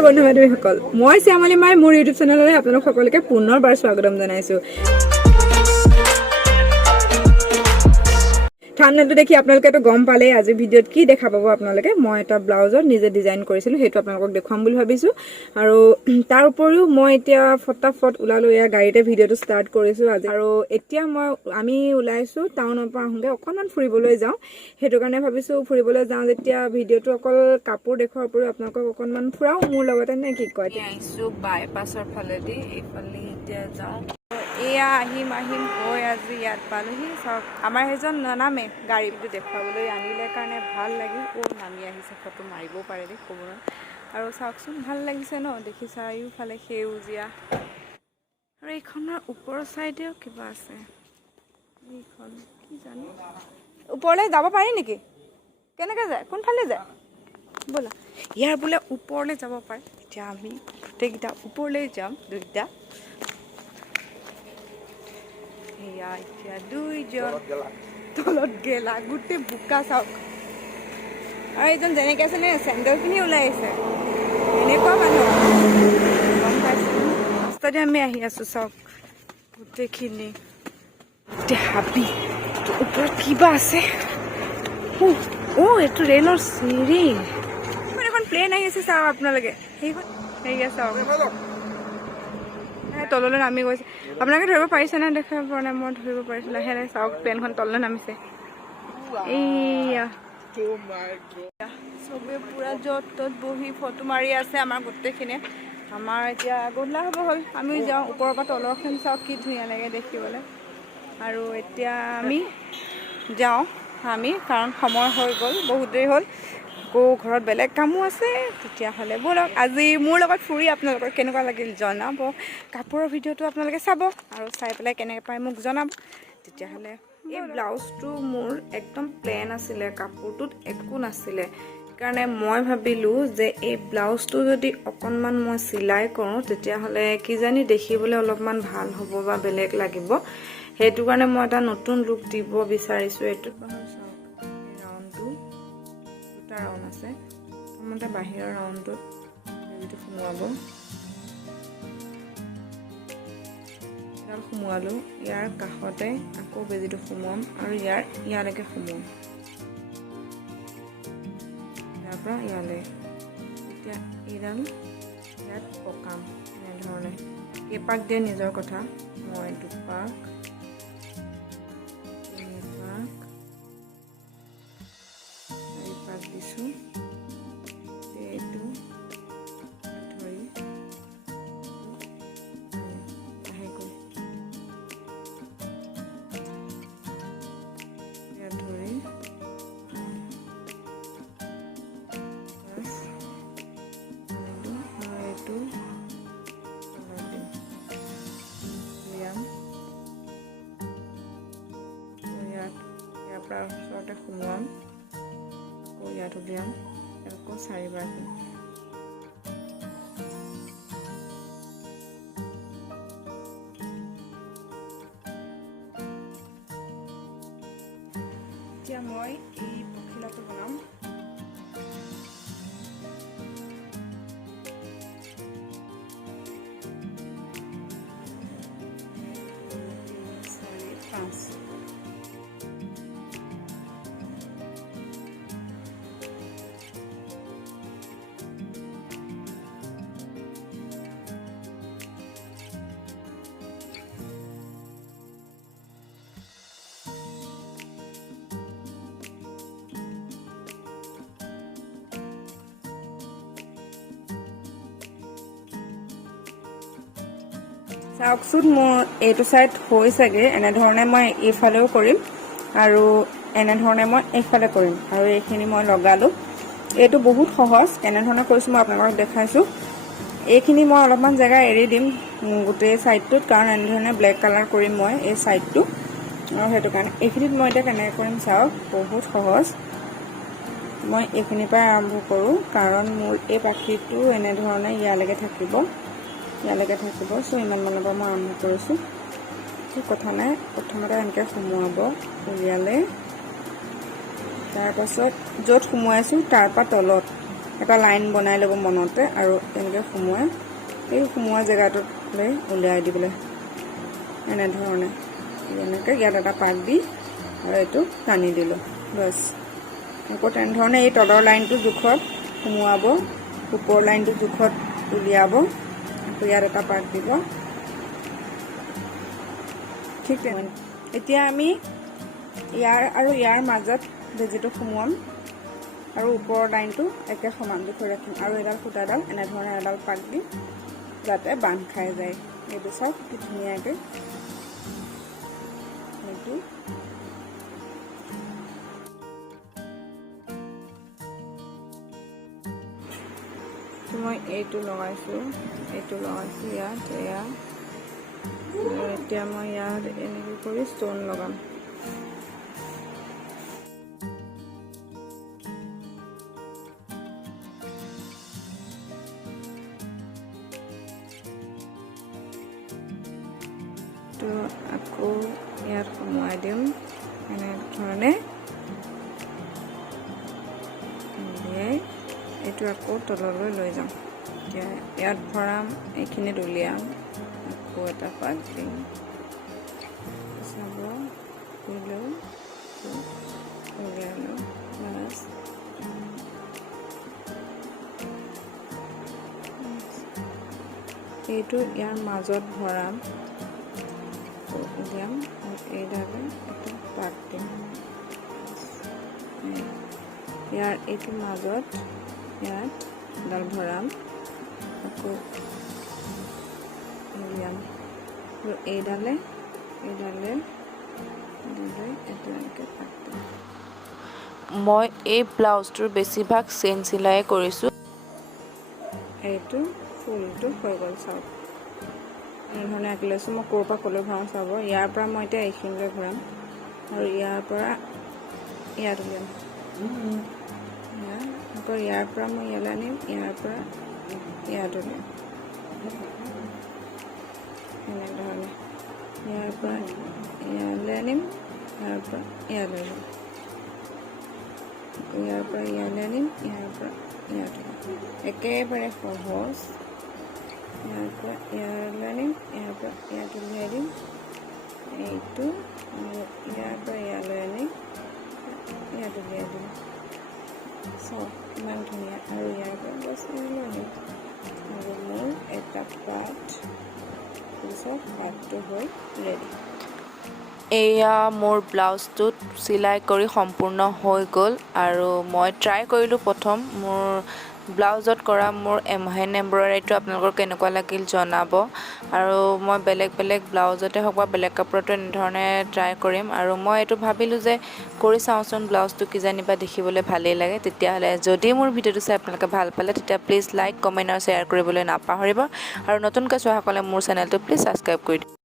নমস্কাৰ বন্ধু বান্ধৱীসকল, মই শ্যামলী মাই মোৰ ইউটিউব চেনেললৈ আপোনালোক সকলোকে পুনৰবাৰ স্বাগতম জনাইছো। থাম্বনেইলটো দেখি আপোনালোকেতো গম পালে আজি ভিডিঅ'ত কি দেখা পাব আপোনালোকে। মই এটা ব্লাউজৰ নিজে ডিজাইন কৰিছিলো, সেইটো আপোনালোকক দেখুৱাম বুলি ভাবিছো। আৰু তাৰ উপৰিও মই এতিয়া ফটাফট ওলালো, এয়া গাড়ীতে ভিডিঅ'টো ষ্টাৰ্ট কৰিছো আজি। আৰু এতিয়া আমি ওলাইছো টাউনৰ পৰা আহোঁগে, অকণমান ফুৰিবলৈ যাওঁ। সেইটো কাৰণে ভাবিছো ফুৰিবলৈ যাওঁ যেতিয়া ভিডিঅ'টো অকল কাপোৰ দেখুৱাৰ উপৰিও আপোনালোকক অকণমান ফুৰাও মোৰ লগতে, নে কি কয়। আহিছো বাইপাছৰ ফালেদি, এইফালে এতিয়া যাওঁ। এয়া আহিম হৈ আজি ইয়াত পালোহি। চাওক আমাৰ সেইজন নানামে গাড়ীটো দেখুৱাবলৈ আনিলে কাৰণে ভাল লাগিল। নামি আহিছে, ফটো মাৰিবও পাৰে দেই ক'ব নোৱাৰে। আৰু চাওকচোন ভাল লাগিছে ন দেখি, চাৰিওফালে সেউজীয়া। আৰু এইখনৰ ওপৰৰ চাইডেও কিবা আছে, এইখন কি জানো। ওপৰলৈ যাব পাৰি নেকি? কেনেকৈ যায়, কোনফালে যায় ব'লা। ইয়াৰ বোলে ওপৰলৈ যাব পাৰে। এতিয়া আমি গোটেইকেইটা ওপৰলৈ যাম, দুইটা। এয়া এতিয়া দুইজন তলত গেলা, গোটেই বোকা চাওক। আৰু এইজন যেনেকৈ আছে নে চেণ্ডেল পিন্ধি ওলাই আহিছে, এনেকুৱা মানুহ গম পাইছে। ৰাস্তাতে আমি আহি আছো, চাওক গোটেইখিনি হাবি। ওপৰত কিবা আছে, এইটো ৰেলৰ চিৰি। এখন প্লেন আহি আছে, চাওক আপোনালোকে সেইখন হেৰি আছে। তললৈ নামি গৈছে, আপোনালোকে ধৰিব পাৰিছে নে? দেখা পোৱা নাই, মই ধৰিব পাৰিছো। লাহে লাহে চাওক প্লেনখন তললৈ নামিছে। এইয়া চবে পুৰা য'ত ত'ত বহি ফটো মাৰি আছে আমাৰ গোটেইখিনিয়ে। আমাৰ এতিয়া গধূলা হ'ব হ'ল, আমিও যাওঁ। ওপৰৰ পৰা তলৰখন চাওক কি ধুনীয়া লাগে দেখিবলৈ। আৰু এতিয়া আমি যাওঁ কাৰণ সময় হৈ গ'ল, বহুত দেৰি হ'ল। আকৌ ঘৰত বেলেগ কামো আছে। তেতিয়াহ'লে ব'লক, আজি মোৰ লগত ফুৰি আপোনালোকৰ কেনেকুৱা লাগিল জনাব। কাপোৰৰ ভিডিঅ'টো আপোনালোকে চাব আৰু চাই পেলাই কেনেকৈ পায় মোক জনাব। তেতিয়াহ'লে এই ব্লাউজটো মোৰ একদম প্লেন আছিলে, কাপোৰটোত একো নাছিলে। সেইকাৰণে মই ভাবিলোঁ যে এই ব্লাউজটো যদি অকণমান মই চিলাই কৰোঁ তেতিয়াহ'লে কিজানি দেখিবলৈ অলপমান ভাল হ'ব বা বেলেগ লাগিব। সেইটো কাৰণে মই এটা নতুন লুক দিব বিচাৰিছোঁ। এইটো ৰাউণ্ডটো দুটা ৰাউণ্ড আছে, প্ৰথমতে বাহিৰৰ ৰাউণ্ডটোত বেজিটো সোমোৱাব। সোমোৱালোঁ, ইয়াৰ কাষতে আকৌ বেজিটো সোমোৱাম আৰু ইয়ালৈকে সোমোৱাম, ইয়াৰ পৰা ইয়ালৈ। এতিয়া এইডাল ইয়াত পকাম এনেধৰণে। কেইপাক দিয়ে নিজৰ কথা, মই দুপাক, তিনিপাক, চাৰিপাক দিছোঁ। এইটো ধৰি ওচৰতে সোমোৱাম, আকৌ ইয়াত উলিয়াম, আকৌ চাৰিবাৰ দিম। এতিয়া মই এই পখিলাটো বনাম। চাওকচোন মোৰ এইটো চাইড হৈছেগৈ। এনেধৰণে মই এইফালেও কৰিম আৰু এনেধৰণে মই এইফালে কৰিম। আৰু এইখিনি মই লগালোঁ। এইটো বহুত সহজ, কেনেধৰণে কৰিছোঁ মই আপোনালোকক দেখাইছোঁ। এইখিনি মই অলপমান জেগা এৰি দিম গোটেই ছাইডটোত, কাৰণ এনেধৰণে ব্লেক কালাৰ কৰিম মই এই ছাইডটো। আৰু সেইটো কাৰণে এইখিনিত মই এতিয়া কেনেকৈ কৰিম চাওক, বহুত সহজ। মই এইখিনিৰ পৰাই আৰম্ভ কৰোঁ, কাৰণ মোৰ এই পাখিটো এনেধৰণে ইয়ালৈকে থাকিব। চ' ইমান মানৰ পৰা মই আৰম্ভ কৰিছোঁ। একো কথা নাই, প্ৰথমতে এনেকৈ সোমোৱাব উলিয়ালে। তাৰপাছত য'ত সোমোৱাইছোঁ তাৰ পৰা তলত এটা লাইন বনাই ল'ব মনতে আৰু এনেকৈ সোমোৱাই এই সোমোৱা জেগাটোত লৈ উলিয়াই দিবলৈ এনেধৰণে এনেকৈ ইয়াত এটা পাক দি আৰু এইটো টানি দিলোঁ বাছ আকৌ তেনেধৰণে এই তলৰ লাইনটো জোখত সোমোৱাব ওপৰৰ লাইনটো জোখত উলিয়াব আকৌ ইয়াত এটা পাক দিব ঠিক তেনেকৈ এতিয়া আমি ইয়াৰ আৰু ইয়াৰ মাজত বেজিটো সোমোৱাম আৰু ওপৰৰ লাইনটো একে সমান জোখত ৰাখিম আৰু এডাল সূতাডাল এনেধৰণে এডাল পাক দিম যাতে বান্ধ খাই যায় এইটো চাওক কি ধুনীয়াকৈ এইটো মই এইটো লগাইছোঁ ইয়াত এয়া এতিয়া মই ইয়াত এনেকৈ কৰি ষ্ট'ন লগাম তো আকৌ ইয়াত সোমোৱাই দিম এনেধৰণে উলিয়াই এইটো আকৌ তললৈ লৈ যাম এতিয়া ইয়াত ভৰাম এইখিনিত উলিয়াম আকৌ এটা পাক দিম চাব দিলোঁ উলিয়ালোঁ বাছ এইটো ইয়াৰ মাজত ভৰাম উলিয়াম আৰু এইডালে এটা পাক দিম ইয়াৰ এইটো মাজত ইয়াত এডাল ভৰাম আকৌ উলিয়াম আৰু এইডালে এটা এনেকৈ পাক দিম মই এই ব্লাউজটোৰ বেছিভাগ চেইন চিলাই কৰিছোঁ এইটো ফুলটো হৈ গ'ল চাওক এনেধৰণে আঁকি লৈছোঁ মই ক'ৰ পৰা ক'লৈ ভৰাম চাব ইয়াৰ পৰা মই এতিয়া এইখিনিলৈ ভৰাম আৰু ইয়াৰ পৰা ইয়াত উলিয়াম আকৌ ইয়াৰ পৰা মই ইয়ালৈ আনিম ইয়াৰ পৰা ইয়াত উলিয়াম এনেধৰণে ইয়াৰ পৰা ইয়ালৈ আনিম ইয়াৰ পৰা ইয়ালৈ আনিম ইয়াৰ পৰা ইয়ালৈ আনিম ইয়াৰ পৰা ইয়াত একেবাৰে সহজ ইয়াৰ পৰা ইয়ালৈ আনিম ইয়াৰ পৰা ইয়াত উলিয়াই দিম এইটো ইয়াৰ পৰা ইয়ালৈ আনিম ইয়াত উলিয়াই দিম চাওক ইমান ধুনীয়া আৰু ইয়াৰ পৰা বছ ইয়ালৈ আনিম আৰু মোৰ এটা পাত পিছত পাতটো হ'ল ৰেডি এয়া মোৰ ব্লাউজটোত চিলাই কৰি সম্পূৰ্ণ হৈ গ'ল আৰু মই ট্ৰাই কৰিলোঁ প্ৰথম মোৰ ব্লাউজত কৰা মোৰ হেণ্ড এম্ব্ৰইডাৰীটো আপোনালোকৰ কেনেকুৱা লাগিল জনাব আৰু মই বেলেগ ব্লাউজতে হওক বা বেলেগ কাপোৰতো এনেধৰণে ট্ৰাই কৰিম আৰু মই এইটো ভাবিলোঁ যে কৰি চাওঁচোন ব্লাউজটো কিজানিবা দেখিবলৈ ভালেই লাগে তেতিয়াহ'লে যদি মোৰ ভিডিঅ'টো চাই আপোনালোকে ভাল পালে তেতিয়া প্লিজ লাইক কমেণ্ট আৰু শ্বেয়াৰ কৰিবলৈ নাপাহৰিব আৰু নতুনকৈ চোৱাসকলে মোৰ চেনেলটো প্লিজ ছাবস্ক্ৰাইব কৰি দিব